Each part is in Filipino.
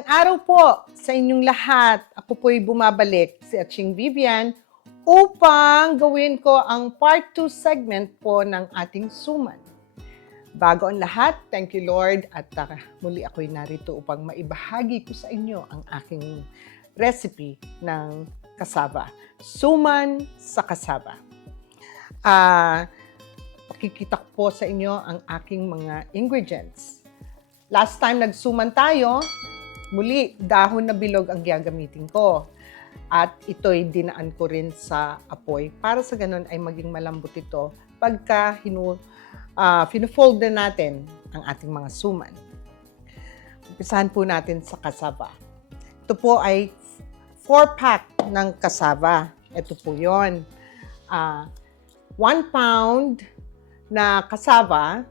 Magandang araw po sa inyong lahat. Ako po'y bumabalik, si Aching Vivian, upang gawin ko ang part 2 segment po ng ating suman. Bago ang lahat, thank you Lord at muli ako'y narito upang maibahagi ko sa inyo ang aking recipe ng cassava. Suman sa cassava. Pakikita ko po sa inyo ang aking mga ingredients. Last time nagsuman tayo, muli dahon na bilog ang gagamitin ko. At ito'y dinaan ko rin sa apoy para sa ganun ay maging malambot ito pagka fino-fold na natin ang ating mga suman. Umpisahan po natin sa cassava. Ito po ay 4-pack ng cassava. Ito po yun. 1 pound na cassava,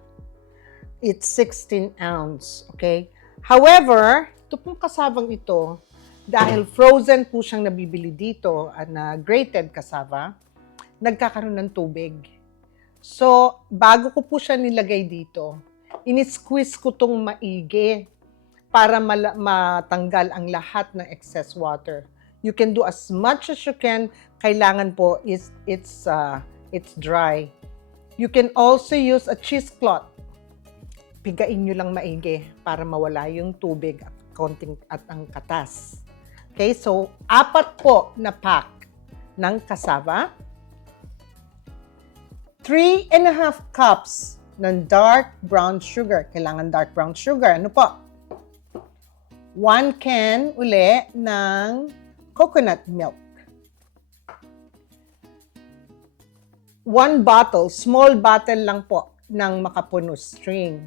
it's 16 ounce, okay? However, ito pong kasabang ito, dahil frozen po siyang nabibili dito na grated cassava, nagkakaroon ng tubig. So, bago ko po siya nilagay dito, ini-squeeze ko tong maigi para matanggal ang lahat ng excess water. You can do as much as you can. Kailangan po it's dry. You can also use a cheesecloth. Pigain nyo lang maigi para mawala yung tubig at ang katas. Okay, so 4 po na pack ng cassava. 3.5 cups ng dark brown sugar. Kailangan dark brown sugar. Ano po? 1 can uli ng coconut milk. 1 bottle, small bottle lang po ng makapuno string.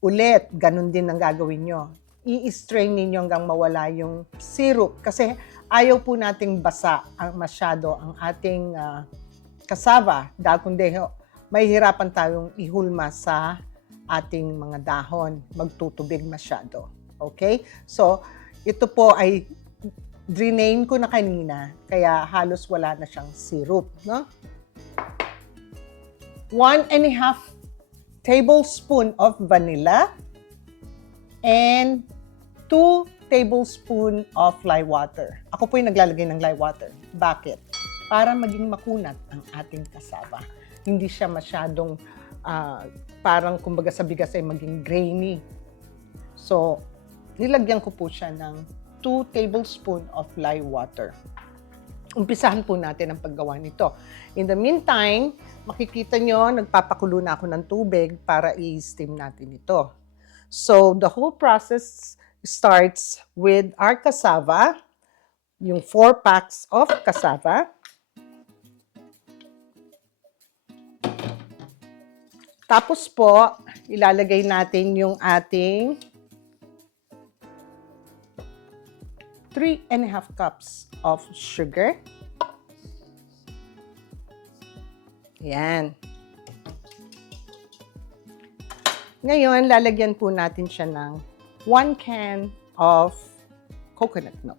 Ulit, ganun din ang gagawin nyo. I-strain ninyo hanggang mawala yung syrup. Kasi ayaw po nating basa masyado ang ating cassava. Dahil kundi mahihirapan tayong ihulma sa ating mga dahon. Magtutubig masyado. Okay? So, ito po ay drain ko na kanina. Kaya halos wala na siyang syrup. No? 1.5 tablespoon of vanilla and 2 tablespoon of lye water. Ako po yung naglalagay ng lye water. Bakit? Para maging makunat ang ating cassava. Hindi siya masyadong parang kumbaga sa bigas ay maging grainy. So, nilagyan ko po siya ng 2 tablespoon of lye water. Umpisahan po natin ang paggawa nito. In the meantime, makikita nyo, nagpapakulo na ako ng tubig para i-steam natin ito. So, the whole process starts with our cassava, yung 4 packs of cassava. Tapos po, ilalagay natin yung ating 3.5 cups of sugar. Ayan. Ngayon, lalagyan po natin siya ng 1 can of coconut milk.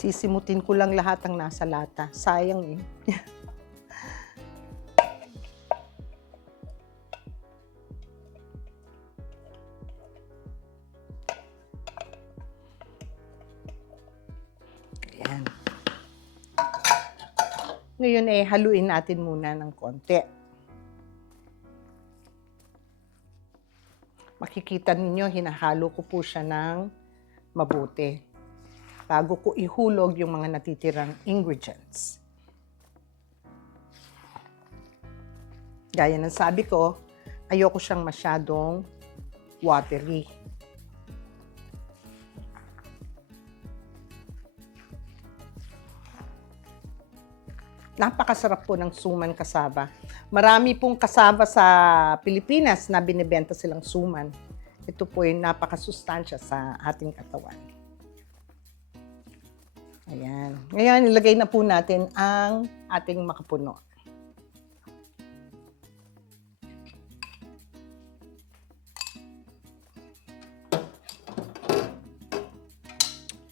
Sisimutin ko lang lahat ang nasa lata. Sayang eh. Ayan. Ngayon eh, haluin natin muna ng konti. Makikita ninyo, hinahalo ko po siya ng mabuti bago ko ihulog yung mga natitirang ingredients. Gaya ng sabi ko, ayoko siyang masyadong watery. Napakasarap po ng suman cassava. Marami pong cassava sa Pilipinas na binibenta silang suman. Ito po ay napakasustansya sa ating katawan. Ayan. Ngayon, ilagay na po natin ang ating makapuno.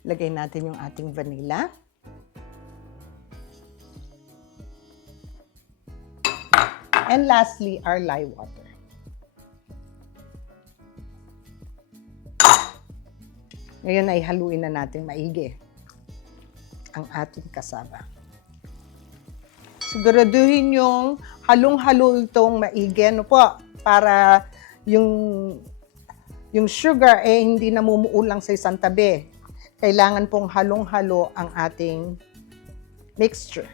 Lagay natin yung ating vanilla. And lastly, our lye water. Ngayon ay haluin na natin maigi ang ating cassava. Siguraduhin yung halong-halo itong maigi, ano po, para yung sugar hindi namumuo lang sa isang tabi. Kailangan pong halong-halo ang ating mixture.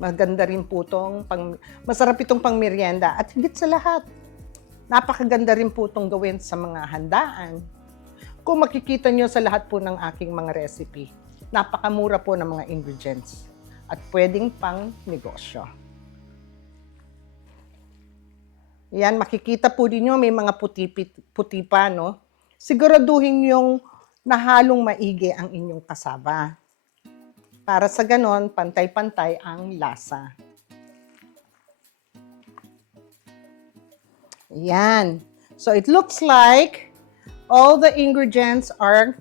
Maganda rin po masarap itong pang merienda at higit sa lahat, napakaganda rin po itong gawin sa mga handaan. Kung makikita nyo sa lahat po ng aking mga recipe, napakamura po ng mga ingredients at pwedeng pang negosyo. Yan, makikita po ninyo may mga puti pa, no? Siguraduhin yung nahalong maigi ang inyong cassava. Para sa ganon, pantay-pantay ang lasa. Yan. So it looks like all the ingredients are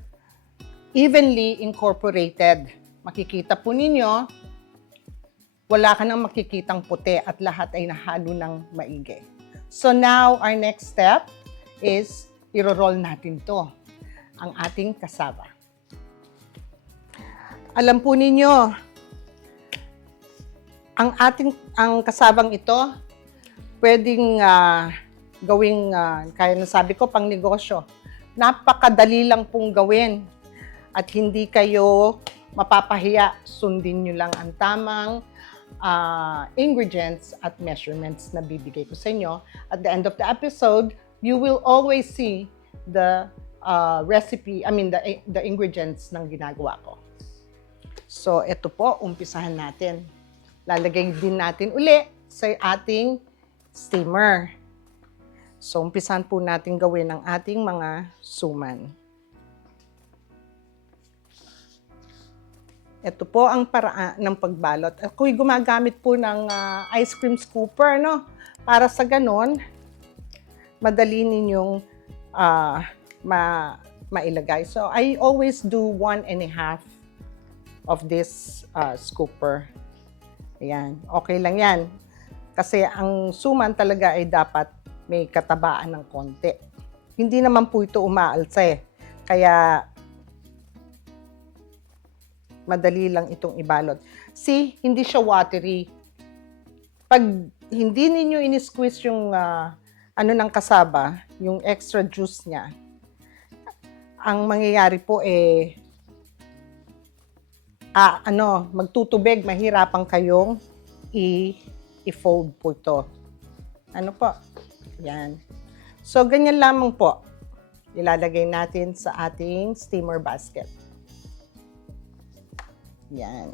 evenly incorporated. Makikita po ninyo, wala ka nang makikitang puti at lahat ay nahalo ng maigi. So now, our next step is iro-roll natin to, ang ating cassava. Alam po ninyo, ang kasabang ito, pwedeng gawing, kaya nasabi ko, pang negosyo. Napakadali lang pong gawin at hindi kayo mapapahiya. Sundin nyo lang ang tamang ingredients at measurements na bibigay ko sa inyo. At the end of the episode, you will always see the the ingredients ng ginagawa ko. So, ito po, umpisahan natin. Lalagay din natin uli sa ating steamer. So, umpisahan po natin gawin ang ating mga suman. Ito po ang paraan ng pagbalot. Ako'y gumagamit po ng ice cream scooper, no? Para sa ganon, madali ninyong mailagay. So, I always do 1.5 of this scooper. Ayan, okay lang yan. Kasi ang suman talaga ay dapat may katabaan ng konti. Hindi naman po ito umaalsa eh. Kaya, madali lang itong ibalot. See, hindi siya watery. Pag hindi ninyo in-squeeze yung ng cassava, yung extra juice niya, ang mangyayari po magtutubig, mahirapan kayong i-fold po ito. Ano po? Yan. So, ganyan lamang po. Ilalagay natin sa ating steamer basket. Yan.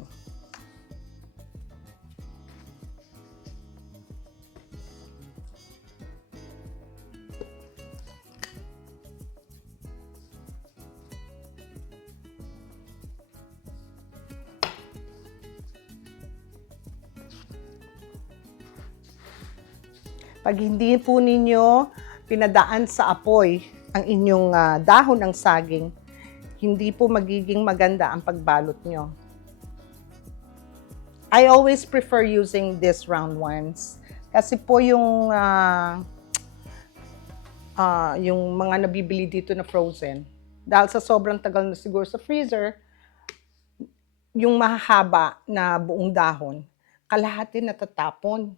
Pag hindi po ninyo pinadaan sa apoy ang inyong dahon ng saging, hindi po magiging maganda ang pagbalot nyo. I always prefer using these round ones. Kasi po yung mga nabibili dito na frozen, dahil sa sobrang tagal na siguro sa freezer, yung mahahaba na buong dahon, kalahati natatapon.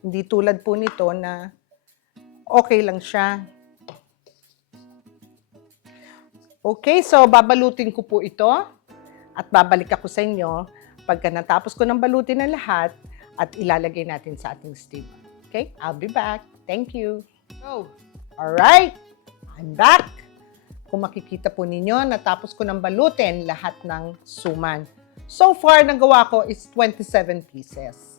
Hindi tulad po nito na okay lang siya. Okay, so babalutin ko po ito at babalik ako sa inyo pagka natapos ko ng balutin ng lahat at ilalagay natin sa ating steamer. Okay, I'll be back. Thank you. So, alright, I'm back. Kung makikita po ninyo, natapos ko ng balutin lahat ng suman. So far, nagawa ko is 27 pieces.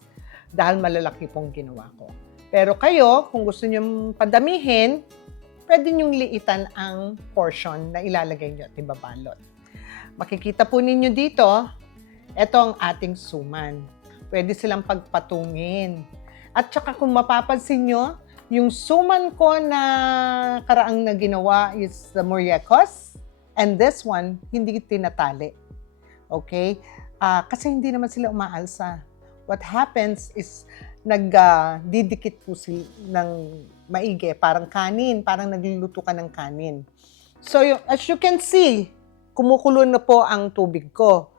Dahil malalaki pong ginawa ko. Pero kayo, kung gusto nyo padamihin, pwede nyong liitan ang portion na ilalagay nyo at ibabalot. Makikita po ninyo dito, ito ang ating suman. Pwede silang pagpatungin. At saka kung mapapansin nyo, Yung suman ko na karaang na ginawa is the muriecos. And this one, hindi tinatali. Okay? Kasi hindi naman sila umaalsa. What happens is, nagdidikit po sila ng maigi. Parang kanin. Parang nagluluto ka ng kanin. So, as you can see, kumukulo na po ang tubig ko.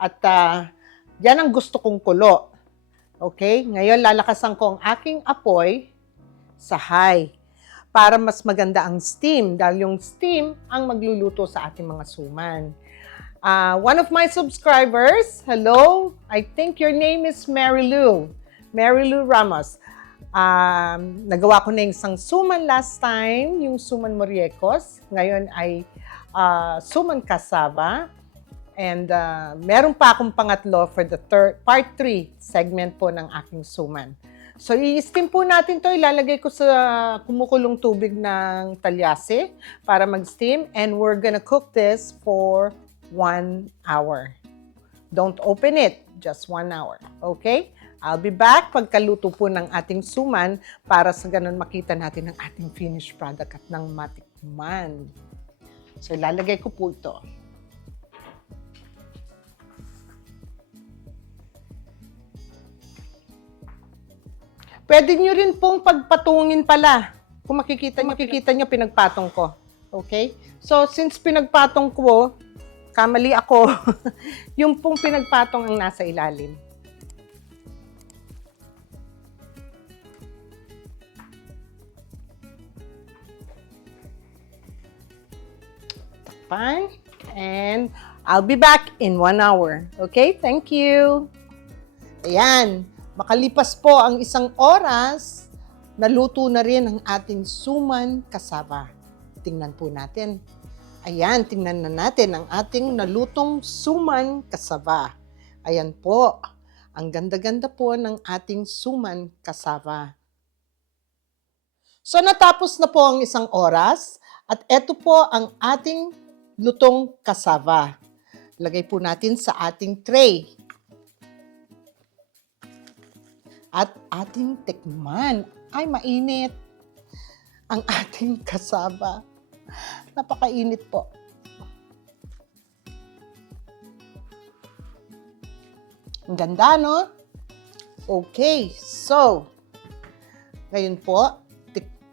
At yan ang gusto kong kulo. Okay? Ngayon, lalakasan ko ang aking apoy sa high para mas maganda ang steam dahil yung steam ang magluluto sa ating mga suman. One of my subscribers, hello, I think your name is Mary Lou Ramos. Nagawa ko na yung isang suman last time, yung suman muriecos. Ngayon ay suman cassava. And meron pa akong pangatlo for the part 3 segment po ng aking suman. So, i-steam po natin to. Ilalagay ko sa kumukulong tubig ng talyase para mag-steam. And we're gonna cook this for 1 hour. Don't open it. Just 1 hour. Okay? I'll be back pagkaluto po ng ating suman para sa ganun makita natin ang ating finished product at nang matikman. So, ilalagay ko po ito. Pwede nyo rin pong pagpatungin pala. Kung makikita nyo, pinagpatong ko. Okay? So, since pinagpatong ko, kamali ako, yung pong pinagpatong ang nasa ilalim. Fine. And I'll be back in 1 hour. Okay? Thank you. Ayan. Makalipas po ang 1 oras, naluto na rin ang ating suman cassava. Tingnan po natin. Ayan, tingnan na natin ang ating nalutong suman cassava. Ayan po, ang ganda-ganda po ng ating suman cassava. So natapos na po ang 1 oras at eto po ang ating lutong cassava. Lagay po natin sa ating tray. At ating tikman. Ay, mainit ang ating cassava. Napakainit po. Ang ganda, no? Okay, so, ngayon po,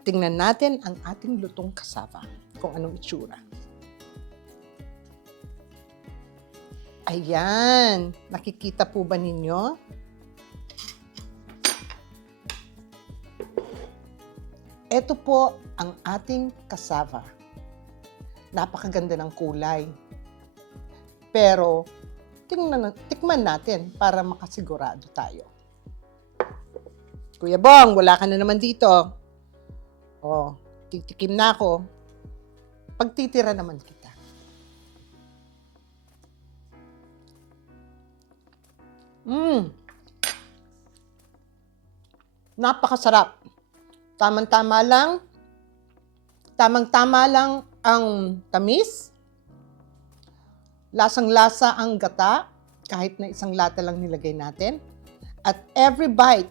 tingnan natin ang ating lutong cassava. Kung anong itsura. Ayan. Nakikita po ba ninyo? Ito po ang ating cassava. Napakaganda ng kulay. Pero, tikman natin para makasigurado tayo. Kuya Bong, wala ka na naman dito. Oh, titikim na ako. Pagtitira naman kita. Napakasarap. Tamang-tama lang ang tamis. Lasang-lasa ang gata, kahit na 1 lata lang nilagay natin. At every bite,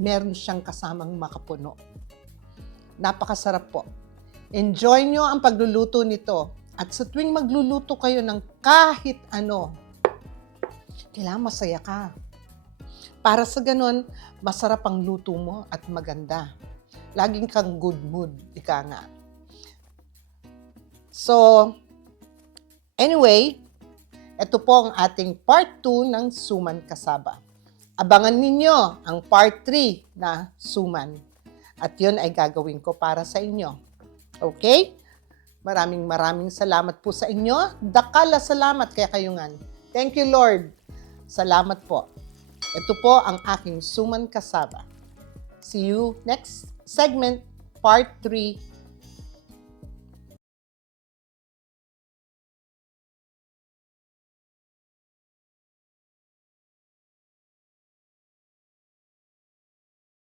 meron siyang kasamang makapuno. Napakasarap po. Enjoy nyo ang pagluluto nito. At sa tuwing magluluto kayo ng kahit ano, kailangan masaya ka. Para sa ganun, masarap ang luto mo at maganda. Laging kang good mood, ika nga. So, anyway, ito po ang ating part 2 ng suman cassava. Abangan ninyo ang part 3 na suman. At yun ay gagawin ko para sa inyo. Okay? Maraming salamat po sa inyo. Dakala salamat kaya kayungan. Thank you, Lord. Salamat po. Ito po ang aking suman cassava. See you next segment, part 3